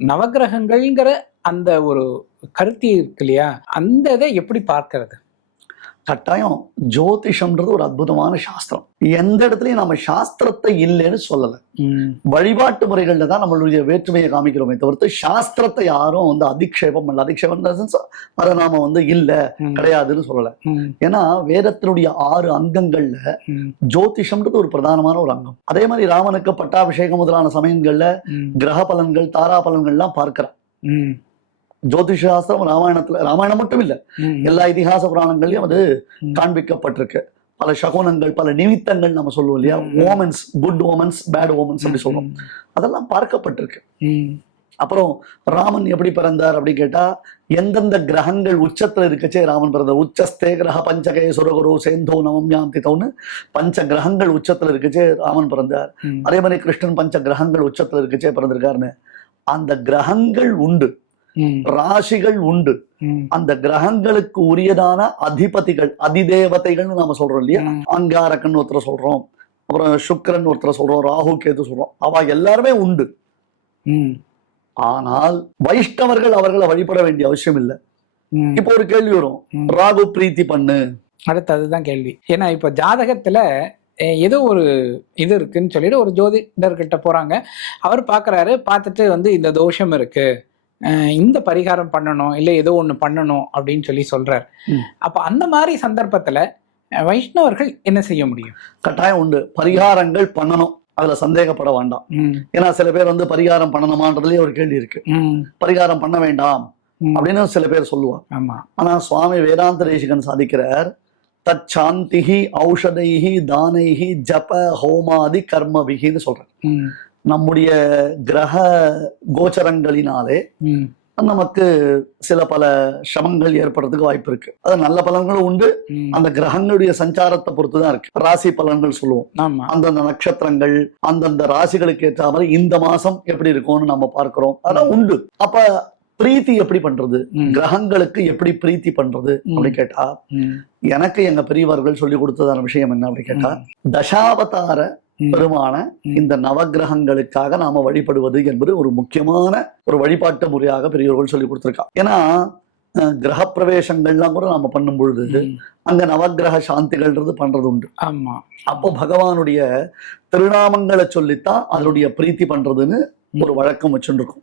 நவக்கிரகங்கள்ங்கிற அந்த ஒரு கருத்து இருக்கு இல்லையா? அந்த இதை எப்படி பார்க்கறது? கட்டாயம் ஜோதிஷம்ன்றது ஒரு அற்புதமான சாஸ்திரம். எந்த இடத்துலயும் நம்ம சாஸ்திரத்தை இல்லைன்னு சொல்லலை. வழிபாட்டு முறைகள்ல தான் நம்மளுடைய வேற்றுமையை காமிக்கிறோமே தவிர்த்து சாஸ்திரத்தை யாரும் வந்து அதிக்ஷேபம் பண்ணல. அதிக்ஷேபம் அதை நாம வந்து இல்ல கிடையாதுன்னு சொல்லல. ஏன்னா வேதத்தினுடைய ஆறு அங்கங்கள்ல ஜோதிஷம்ன்றது ஒரு பிரதானமான ஒரு அங்கம். அதே மாதிரி ராமனுக்கு பட்டாபிஷேகம் முதலான சமயங்கள்ல கிரக பலன்கள் தாரா பலன்கள்லாம் பார்க்கிறோம் ம், ஜோதிஷ சாஸ்திரம் ராமாயணத்துல ராமாயணம் மட்டும் இல்ல எல்லா இதிகாச புராணங்கள்லயும் அது. காண்பிக்கப்பட்டிருக்கு. பல சகுனங்கள் பல நிமித்தங்கள் நம்ம சொல்லுவோம் இல்லையா. Omens good omens bad omens அப்படி சொல்றோம் அதெல்லாம் பார்க்கப்பட்டிருக்கு. அப்புறம் ராமன் எப்படி பிறந்தார் அப்படி கேட்டா எந்தெந்த கிரகங்கள் உச்சத்துல இருக்கச்சே ராமன் பிறந்தார். உச்சஸ்தே கிரக பஞ்சகே சுரகுரு சேந்தோ நவம் ஞாந்தித்தோன்னு பஞ்ச கிரகங்கள் உச்சத்துல இருக்கச்சே ராமன் பிறந்தார். அதே மாதிரி கிருஷ்ணன் பஞ்ச கிரகங்கள் உச்சத்துல இருக்கச்சே பிறந்திருக்காருன்னு. அந்த கிரகங்கள் உண்டு. ராசிகள் உண்டு. அந்த கிரகங்களுக்கு உரியதான அதிபதிகள் அதிதேவதைகள்னு நாம சொல்றோம் இல்லையா. அங்காரக்கன் ஒருத்தரை சொல்றோம் அப்புறம் சுக்கிரன் ஒருத்தரை சொல்றோம் ராகு கேது சொல்றோம். அவ எல்லாருமே உண்டு. ஆனால் வைஷ்ணவர்கள் அவர்களை வழிபட வேண்டிய அவசியம் இல்லை. இப்போ ஒரு கேள்வி வரும். ராகு பிரீத்தி பண்ணு. அடுத்து அதுதான் கேள்வி. ஏன்னா இப்ப ஜாதகத்துல ஏதோ ஒரு இது இருக்குன்னு சொல்லிட்டு ஒரு ஜோதிடர்கிட்ட போறாங்க. அவர் பார்க்கறாரு பார்த்துட்டு வந்து இந்த தோஷம் இருக்கு. இந்த பரிகாரம் பண்ணணும் இல்ல ஏதோ ஒண்ணு பண்ணணும் அப்படின்னு சொல்லி சொல்றாரு. அப்ப அந்த மாதிரி சந்தர்ப்பத்துல வைஷ்ணவர்கள் என்ன செய்ய முடியும்? கட்டாயம் உண்டு. பரிகாரங்கள் பண்ணணும். அதுல சந்தேகப்பட வேண்டாம். ஏன்னா சில பேர் வந்து பரிகாரம் பண்ணணுமான்றதுலயே ஒரு கேள்வி இருக்கு. பரிகாரம் பண்ண வேண்டாம். அப்படின்னு சில பேர் சொல்லுவாங்க. ஆமா. ஆனா சுவாமி வேதாந்த தேசிகன் சாதிக்கிறார் தச்சாந்திஹி ஔஷதைஹி தானைஹி ஜப ஹோமாதி கர்மவிகின்னு சொல்றார். ம், நம்முடைய கிரக கோச்சரங்களினாலே நமக்கு சில பல சிரமங்கள் ஏற்படுறதுக்கு வாய்ப்பு இருக்கு. அது நல்ல பலன்களும் உண்டு. அந்த கிரகங்களுடைய சஞ்சாரத்தை பொறுத்து தான் இருக்கு. ராசி பலன்கள் சொல்லுவோம். அந்தந்த நட்சத்திரங்கள் அந்தந்த ராசிகளுக்கு ஏற்ற மாதிரி இந்த மாசம் எப்படி இருக்கும்னு நம்ம பார்க்கிறோம். அதெல்லாம் உண்டு. அப்ப பிரீத்தி எப்படி பண்றது? கிரகங்களுக்கு எப்படி பிரீத்தி பண்றது அப்படி கேட்டா எனக்கு எங்க பெரியவர்கள் சொல்லி கொடுத்ததான விஷயம் என்ன அப்படி கேட்டா தசாவதார பெருமான. இந்த நவக்கிரகங்களுக்காக நாம வழிபடுவது என்பது ஒரு முக்கியமான ஒரு வழிபாட்டு முறையாக பெரியவர்கள் சொல்லி கொடுத்திருக்கா. ஏன்னா கிரக பிரவேசங்கள்லாம் கூட நாம பண்ணும் பொழுது. அங்க நவக்கிரக சாந்திகள்ன்றது பண்றது உண்டு. ஆமா. அப்போ பகவானுடைய திருநாமங்களை சொல்லித்தான் அதனுடைய பிரீத்தி பண்றதுன்னு ஒரு வழக்கம் வச்சுருக்கும்.